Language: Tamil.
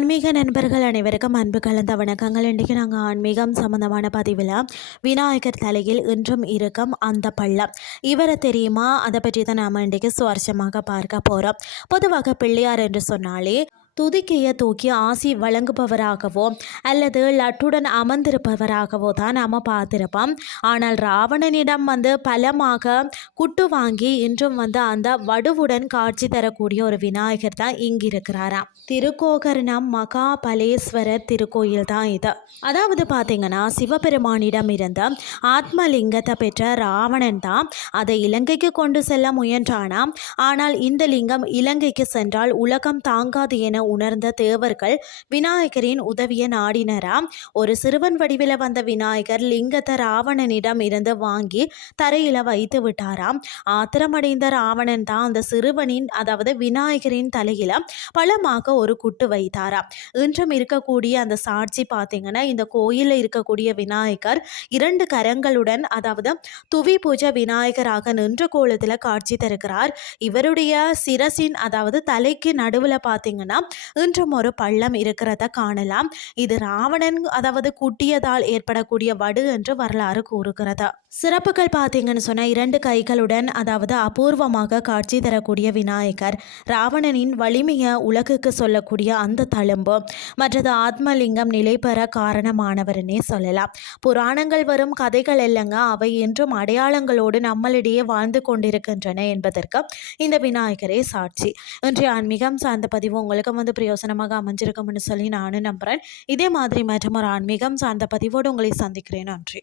ஆன்மீக நண்பர்கள் அனைவருக்கும் அன்பு கலந்த வணக்கங்கள். இன்றைக்கு நாங்கள் ஆன்மீகம் சம்பந்தமான பதிவில் விநாயகர் தலையில் இன்றும் இருக்கும் அந்த பள்ளம் இவரை தெரியுமா, அதை பற்றி தான் நாம் இன்றைக்கு சுவாரஸ்யமாக பார்க்க போகிறோம். பொதுவாக பிள்ளையார் என்று சொன்னாலே துதிக்கையை தூக்கி ஆசி வழங்குபவராகவோ அல்லது லட்டுடன் அமர்ந்திருப்பவராகவோ தான் நாம் பார்த்திருப்போம். ஆனால் ராவணனிடம் பலமாக குட்டு வாங்கி இன்றும் அந்த வடுவுடன் காட்சி தரக்கூடிய ஒரு விநாயகர் தான் இங்கு இருக்கிறாராம். திருக்கோகர்ணம் மகாபலேஸ்வரர் திருக்கோயில் தான் இது. அதாவது பார்த்தீங்கன்னா, சிவபெருமானிடம் இருந்த ஆத்மலிங்கத்தை பெற்ற ராவணன் தான் அதை இலங்கைக்கு கொண்டு செல்ல முயன்றானாம். ஆனால் இந்த லிங்கம் இலங்கைக்கு சென்றால் உலகம் தாங்காது என உணர்ந்த தேவர்கள் விநாயகரின் உதவியை நாடினராம். ஒரு சிறுவன் வடிவில் வந்த விநாயகர் லிங்கத்தை ராவணனிடம் இருந்து வாங்கி தரையில வைத்து விட்டாராம். ஆத்திரமடைந்த ராவணன் தான் அந்த சிறுவனின் அதாவது விநாயகரின் தலையில பலமாக ஒரு குட்டு வைத்தாராம். இன்றும் இருக்கக்கூடிய அந்த சாட்சி பார்த்தீங்கன்னா, இந்த கோயிலில் இருக்கக்கூடிய விநாயகர் 2 கரங்களுடன் அதாவது துவி பூஜை விநாயகராக நின்ற கோலத்தில் காட்சி தருகிறார். இவருடைய சிரசின் அதாவது தலைக்கு நடுவில் பார்த்தீங்கன்னா இன்றும் ஒரு பள்ளம் இருக்கிறத காணலாம். இது ராவணன் அதாவது குட்டியதால் ஏற்படக்கூடிய வடு என்று வரலாறு கூறுகிறது. சிறப்புகள் பார்த்தீங்கன்னு சொன்னால் 2 கைகளுடன் அதாவது அபூர்வமாக காட்சி தரக்கூடிய விநாயகர், ராவணனின் வலிமையை உலகுக்கு சொல்லக்கூடிய அந்த தழும்பு, மற்றது ஆத்மலிங்கம் நிலை பெற காரணமானவர்னே சொல்லலாம். புராணங்கள் வரும் கதைகள் இல்லைங்க, அவை என்றும் அடையாளங்களோடு நம்மளிடையே வாழ்ந்து கொண்டிருக்கின்றன என்பதற்கு இந்த விநாயகரே சாட்சி. இன்றைய ஆன்மீகம் சார்ந்த பதிவு உங்களுக்கு பிரயோசனமாக அமைஞ்சிருக்கும்னு சொல்லி நானும் நம்புகிறேன். இதே மாதிரி மற்றும் ஒரு ஆன்மீகம் சார்ந்த பதிவோடு உங்களை சந்திக்கிறேன். நன்றி.